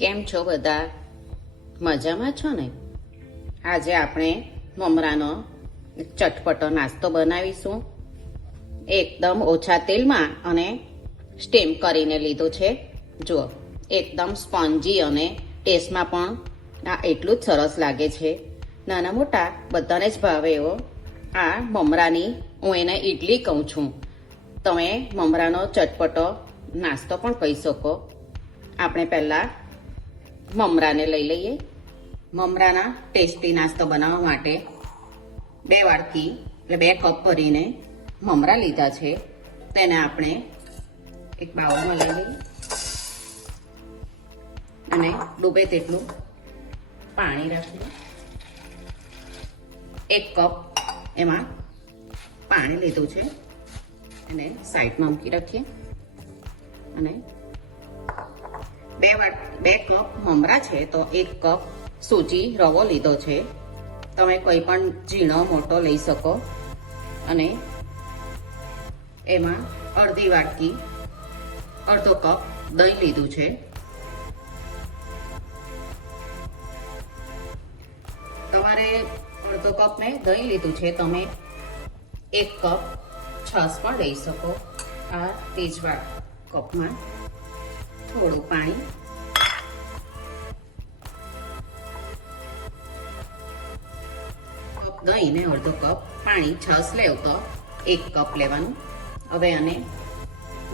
કેમ છો બધા? મજામાં છો ને? આજે આપણે મમરાનો ચટપટો નાસ્તો બનાવીશું. એકદમ ઓછા તેલમાં અને સ્ટીમ કરીને લીધું છે. જુઓ, એકદમ સ્પોન્જી અને ટેસ્ટમાં પણ આ એટલું જ સરસ લાગે છે. નાના મોટા બધાને જ ભાવે એવો આ મમરાની હું એને ઇડલી કહું છું. તમે મમરાનો ચટપટો નાસ્તો પણ કહી શકો. આપણે પહેલાં મમરાને લઈ લઈએ. મમરાના ટેસ્ટી નાસ્તો બનાવવા માટે 2 વાટકી એટલે 2 કપ ભરીને મમરા લીધા છે. તેને આપણે એક બાઉલમાં લઈ લઈએ અને ડૂબે તેટલું પાણી રાખીએ. 1 કપ એમાં પાણી લીધું છે એને સાઈડમાં મૂકી રાખીએ અને 2 કપ મમરા છે તો 1 કપ સૂજી રવો લીધો છે. તમે કોઈ પણ ઝીણો મોટો લઈ શકો. અને એમાં અડધો કપ દહીં લીધું છે. તમારે અડધો કપ મેં દહીં લીધું છે. તમે 1 કપ છાશ પણ લઈ શકો. આ તેજવા કપમાં થોડું પાણી, દહીં ને અડધો કપ પાણી. છાશ લેવ તો 1 કપ લેવાનું. હવે આને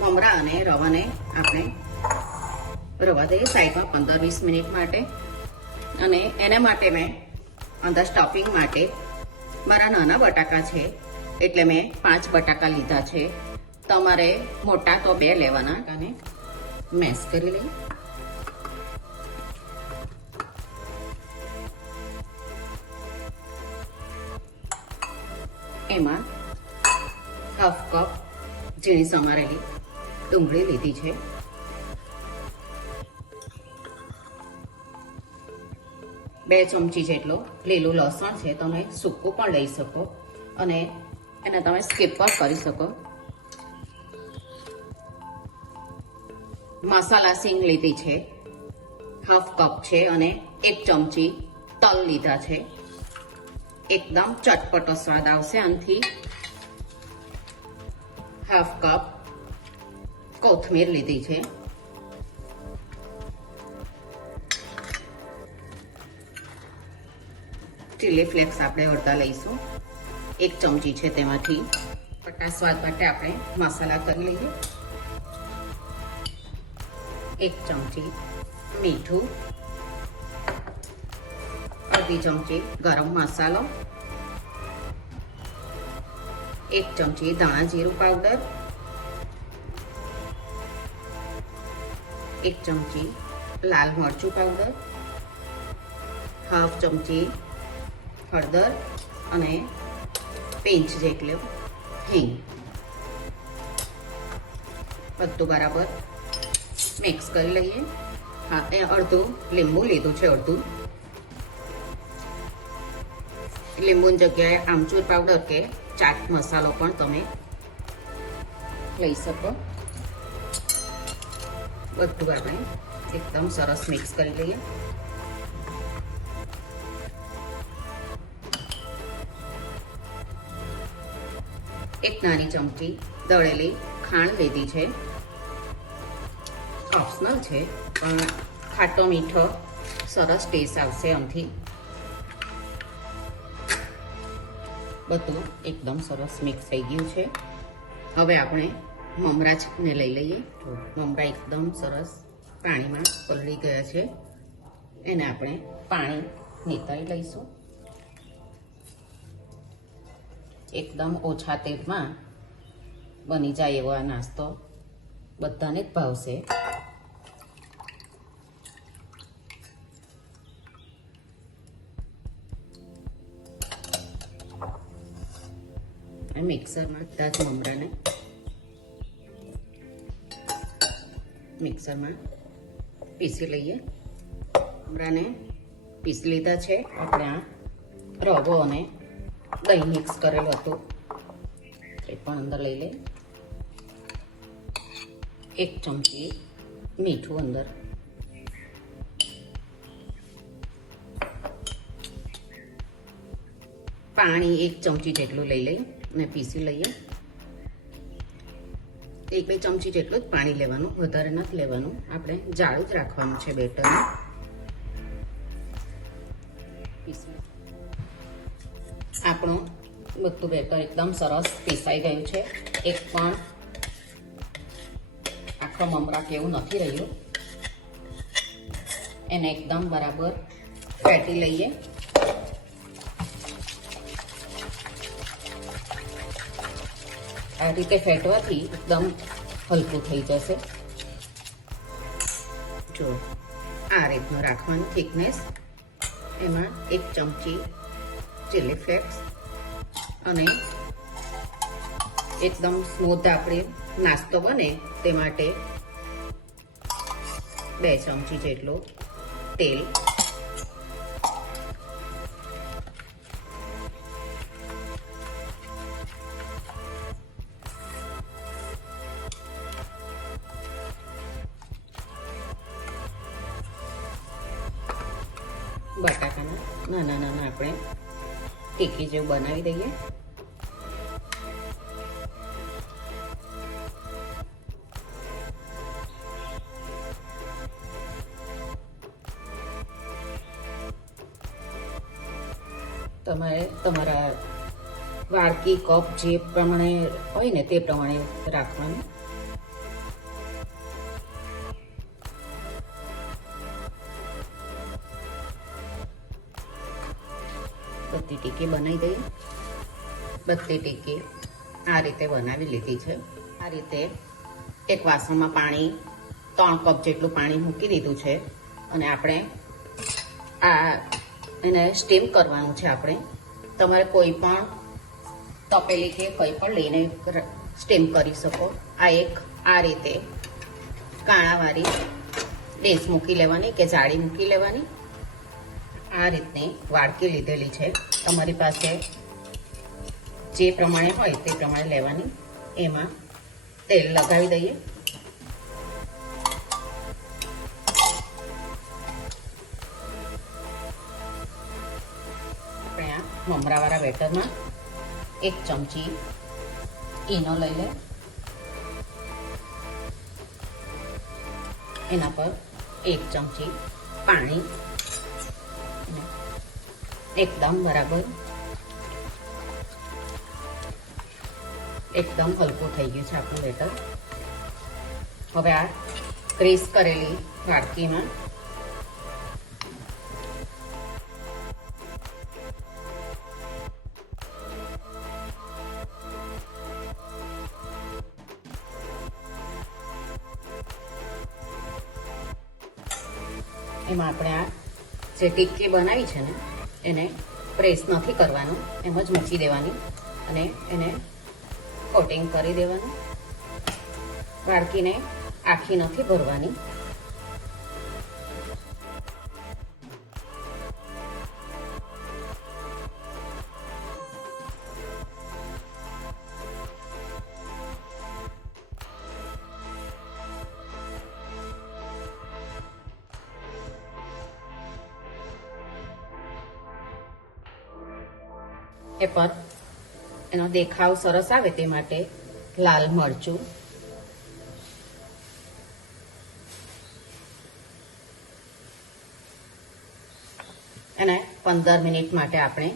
મમરા અને રવાને આપણે રવા દઈએ સાઈડમાં 15-20 મિનિટ માટે. અને એના માટે મેં અંદર સ્ટફિંગ માટે મારા નાના બટાકા છે એટલે મેં 5 બટાકા લીધા છે. તમારે મોટા તો 2 લેવાના. અને મેશ કરી લઈએ. એમાં હાફ કપ ઝીણી સમારેલી ડુંગળી લીધી છે. 2 ચમચી જેટલો લીલું લસણ છે. તમે સૂકું પણ લઈ શકો અને એને તમે સ્કીપ પણ કરી શકો. મસાલા સિંગ લીધી છે, હાફ કપ છે. અને 1 ચમચી તલ લીધા છે. એકદમ ચટપટો સ્વાદ આવશે આનાથી. હાફ કપ કોથમીર લીધી છે. ચીલી ફ્લેક્સ આપણે અડધા લઈશું. 1 ચમચી છે તેમાંથી. ખટા સ્વાદ માટે આપણે મસાલા કરી લઈએ. 1 ચમચી મીઠું, અડધી ચમચી ગરમ મસાલો, 1 ચમચી ધાણા જીરું પાવડર, 1 ચમચી લાલ મરચું પાવડર, હાફ ચમચી હળદર અને પિંચ જેટલું હિંગ. બધું બરાબર મિક્સ કરી લઈએ. હા, એ અડધું લીંબુ લીધું છે. અડધું લીંબુની જગ્યાએ આમચૂર પાવડર કે ચાટ મસાલો પણ તમે લઈ શકો. બધું આપણે એકદમ સરસ મિક્સ કરી લઈએ. એક નાની ચમચી દળેલી ખાંડ લીધી છે. ઓપ્શનલ છે પણ ખાટો મીઠો સરસ ટેસ્ટ આવશે આમથી. બધું એકદમ સરસ મિક્સ થઈ ગયું છે. હવે આપણે મમરાને લઈ લઈએ. મમરા એકદમ સરસ પાણીમાં પલળી ગયા છે. એને આપણે પાણી નીતારી લઈશું. એકદમ ઓછા તેલમાં બની જાય એવો આ નાસ્તો બધાને જ ભાવશે. મિક્સરમાં બધા જ મમરાને મિક્સરમાં પીસી લઈએ. મમરાને પીસી લીધા છે. આપણે આ રવો અને દહીં મિક્સ કરેલું હતું એ પણ અંદર લઈ લઈએ. 1 ચમચી મીઠું અંદર, પાણી 1 ચમચી જેટલું લઈ લઈએ અને પીસી લઈએ. 1-2 ચમચી જેટલું જ પાણી લેવાનું, વધારે નથી લેવાનું. આપણે જાડું જ રાખવાનું છે બેટર. આપણું બધું બેટર એકદમ સરસ પીસાઈ ગયું છે. એક પણ આખો મમરા કેવું નથી રહ્યું. એને એકદમ બરાબર ફેટી લઈએ. આ રીતે ફેટવાથી એકદમ હલકું થઈ જશે. જો આ રીતનું રાખવાનું થિકનેસ. એમાં 1 ચમચી ચીલી ફ્લેક્સ અને એકદમ સ્મૂથ આપણે નાસ્તો બને તે માટે 2 ચમચી જેટલું તેલ. બટાકાના નાના નાના આપણે ટીકી જેવું બનાવી દઈએ. તમારે તમારા વાડકી કપ જે પ્રમાણે હોય ને તે પ્રમાણે રાખવાનું. બધી ટીકી બનાવી દઈએ. બધી ટીકી આ રીતે બનાવી લીધી છે. આ રીતે એક વાસણમાં પાણી 3 કપ જેટલું પાણી મૂકી દીધું છે અને આપણે આ એને સ્ટીમ કરવાનું છે. આપણે તમારે કોઈ પણ તપેલી કે કંઈ પણ લઈને સ્ટીમ કરી શકો. આ રીતે કાણાવાળી ડીશ મૂકી લેવાની કે જાળી મૂકી લેવાની. આ રીતની વાડકી લીધેલી છે. તમારી પાસે જે પ્રમાણે હોય તે પ્રમાણે લેવાની. એમાં તેલ લગાવી દઈએ. આપણે આ મમરાવાળા બેટરમાં 1 ચમચી ઈનો લઈ લે. એના પર 1 ચમચી પાણી. એકદમ બરાબર એકદમ હલકું થઈ ગયું છે આપણું બેટર. હવે આ ગ્રીસ કરેલી વાડકીમાં એમાં આપણે આ જે ટિક્કી બનાવી છે ને એને પ્રેસ નથી કરવાનું, એમ જ મૂકી દેવાની અને એને કોટિંગ કરી દેવાનું. વાડકીને આખી નથી ભરવાની. એ પર એનો દેખાવ સરસ આવે તે માટે લાલ મરચું, અને 15 મિનિટ માટે આપણે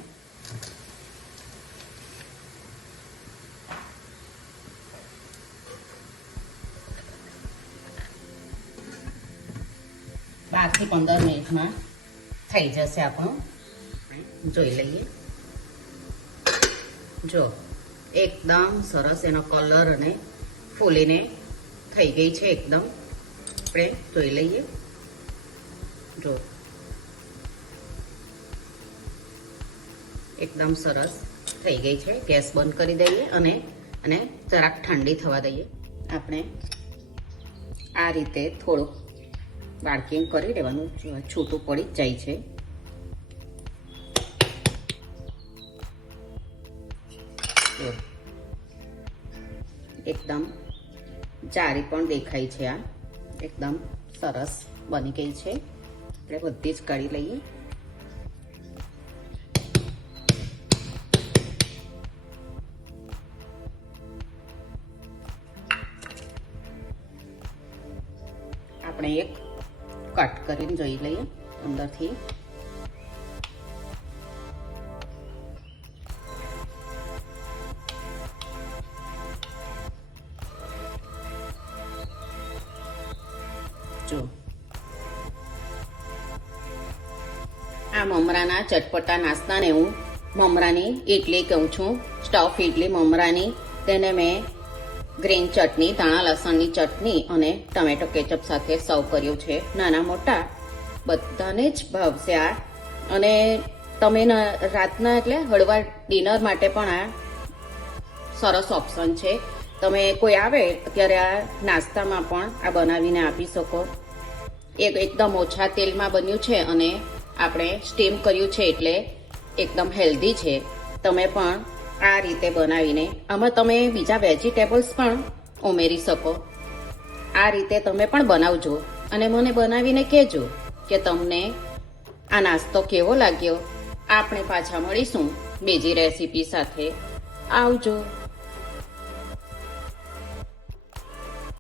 બારથી 15 મિનિટમાં થઈ જશે. આપણું જોઈ લઈએ. જો એકદમ સરસ એનો કલર અને ફૂલીને થઈ ગઈ છે એકદમ. આપણે જોઈ લઈએ. જો એકદમ સરસ થઈ ગઈ છે. ગેસ બંધ કરી દઈએ અને જરાક ઠંડી થવા દઈએ. આપણે આ રીતે થોડુંક વાડકીંગ કરી દેવાનું. છૂટું પડી જ જાય છે. એકદમ જારી પણ દેખાય છે. આ એકદમ સરસ બની ગઈ છે. આપણે બધી જ કાઢી લઈએ. આપણે એક કટ કરીને જોઈ લઈએ અંદરથી. જો આ મમરાના ચટપટા નાસ્તાને હું મમરાની ઇડલી કહું છું. સ્ટફ ઇડલી મમરાની. તેને મેં ગ્રીન ચટણી, ધાણા લસણની ચટણી અને ટમેટો કેચઅપ સાથે સર્વ કર્યું છે. નાના મોટા બધાને જ ભાવશે આ. અને તમે રાતના એટલે હળવા ડિનર માટે પણ આ સરસ ઓપ્શન છે. તમે કોઈ આવે ત્યારે આ નાસ્તામાં પણ આ બનાવીને આપી શકો. એકદમ ઓછા તેલમાં બન્યું છે અને આપણે સ્ટીમ કર્યું છે એટલે એકદમ હેલ્ધી છે. તમે પણ આ રીતે બનાવીને આમાં તમે બીજા વેજીટેબલ્સ પણ ઉમેરી શકો. આ રીતે તમે પણ બનાવજો અને મને બનાવીને કહેજો કે તમને આ નાસ્તો કેવો લાગ્યો. આપણે પાછા મળીશું બીજી રેસીપી સાથે. આવજો.